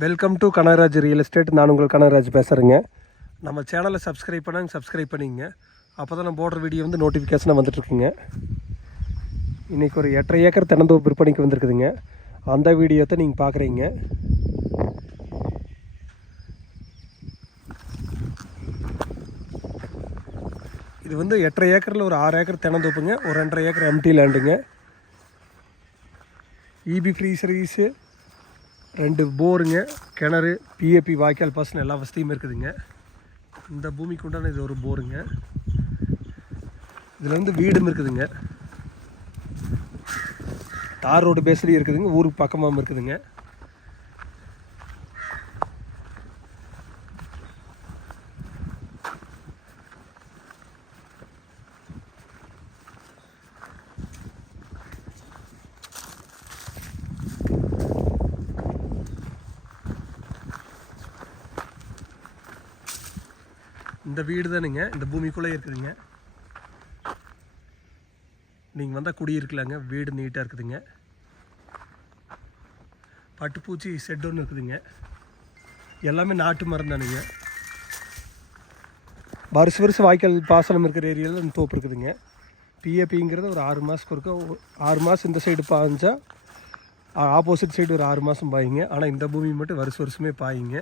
Welcome to Kanagaraj real estate. நான் உங்கள் கனகராஜ் பேசுகிறேங்க. நம்ம சேனலை சப்ஸ்கிரைப் பண்ணிங்க. அப்போ தான் நம்ம போடுற வீடியோ வந்து நோட்டிஃபிகேஷனாக வந்துட்டுருக்குங்க. இன்றைக்கி ஒரு 8.5 ஏக்கர் தென்னந்தோப்பு விற்பனைக்கு வந்துருக்குதுங்க. அந்த வீடியோ தான் நீங்கள் பார்க்குறீங்க. இது வந்து 8.5 ஏக்கரில் ஒரு 6 ஏக்கர் தென்னந்தோப்புங்க, ஒரு 2.5 ஏக்கர் எம்டி லேண்டுங்க. இபி ஃப்ரீ சர்வீஸு, 2 போருங்க, கிணறு, பிஏபி வாய்க்கால் பாசன எல்லா வசதியும் இருக்குதுங்க. இந்த பூமிக்கு உண்டான இது ஒரு போருங்க. இதில் வந்து வீடும் இருக்குதுங்க. தார் ரோடு பேஸ்லேயும் இருக்குதுங்க, ஊருக்கு பக்கமாகவும் இருக்குதுங்க. இந்த வீடு தானுங்க இந்த பூமிக்குள்ளே இருக்குதுங்க. நீங்கள் வந்தால் குடியிருக்கலாங்க. வீடு நீட்டாக இருக்குதுங்க. பட்டுப்பூச்சி செட் ஒன்று இருக்குதுங்க. எல்லாமே நாட்டு மரம் தானுங்க. வருஷம் வாய்க்கால் பாசனம் இருக்கிற ஏரியாவில் இந்த தோப்பு இருக்குதுங்க. பிஏபிங்கிறது ஒரு 6 மாதத்துக்கு ஒருக்கா, 6 மாதம் இந்த சைடு பாய்ஞ்சா ஆப்போசிட் சைடு ஒரு 6 மாதம் பாயுங்க. ஆனால் இந்த பூமி மட்டும் வருஷமே பாயுங்க.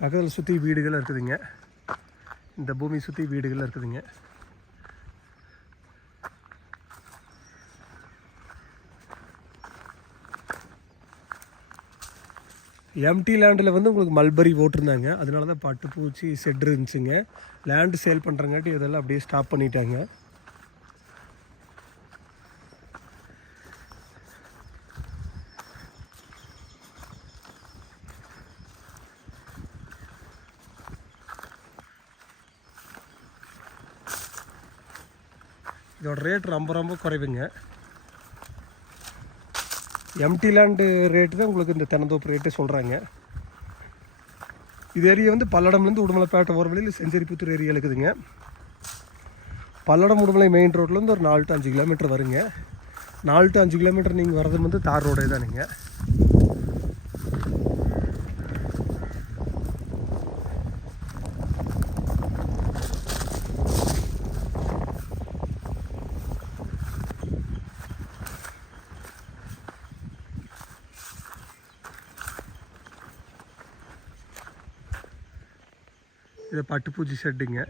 பக்கத்தில் சுற்றி வீடுகள் இருக்குதுங்க. இந்த பூமி சுற்றி வீடுகள் இருக்குதுங்க. எம்டி லேண்டில் வந்து உங்களுக்கு மல்பரி போட்டிருந்தாங்க. அதனால தான் பட்டுப்பூச்சி செட் இருந்துச்சுங்க. லேண்டு சேல் பண்ணுறங்காட்டி இதெல்லாம் அப்படியே ஸ்டாப் பண்ணிட்டாங்க. இதோட ரேட் ரொம்ப குறைவுங்க. எம்டி லேண்டு ரேட்டு தான் உங்களுக்கு இந்த தென்னந்தோப்பு ரேட்டே சொல்கிறாங்க. இது ஏரியா வந்து பல்லடம்லேருந்து உடுமலைப்பேட்டை போகிற வழியில் செஞ்சேரிப்புத்தூர் ஏரியா இருக்குதுங்க. பல்லடம் உடுமலை மெயின் ரோட்லேருந்து ஒரு 4 to 5 கிலோமீட்டர் வருங்க. 4 to 5 கிலோமீட்டர் நீங்கள் வரது வந்து தார் ரோடே தானுங்க. இது பட்டுப்பூச்சி ஷெட்டுங்க.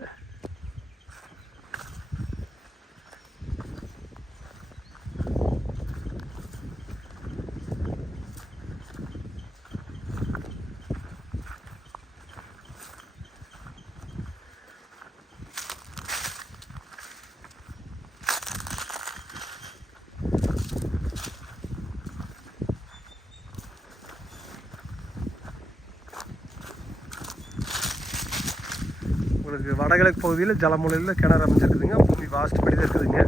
உங்களுக்கு வடகிழக்கு பகுதியில் ஜலமூலையில் கிணறு அமைச்சிருக்குதுங்க. பூமி வாஸ்ட் படி தான் இருக்குதுங்க.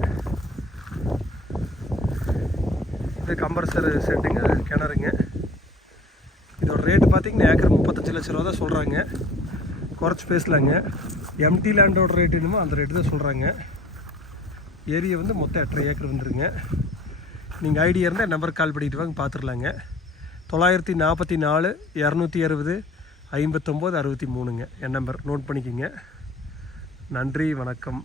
இது கம்பர்சர் செட்டுங்க, கிணறுங்க. இதோட ரேட்டு பார்த்திங்கன்னா ஏக்கர் 35 லட்ச ரூபா தான் சொல்கிறாங்க. குறைச்சி பேசலாங்க. எம்டி லேண்டோட ரேட்டு என்னமோ அந்த ரேட்டு தான் சொல்கிறாங்க. ஏரியா வந்து மொத்தம் 8.5 ஏக்கர் வந்துருங்க. நீங்கள் ஐடியா இருந்தால் நம்பருக்கு கால் பண்ணிட்டு வாங்க, பார்த்துடலாங்க. 944 260 59 63ங்க என் நம்பர். நோட் பண்ணிக்கோங்க. நன்றி, வணக்கம்.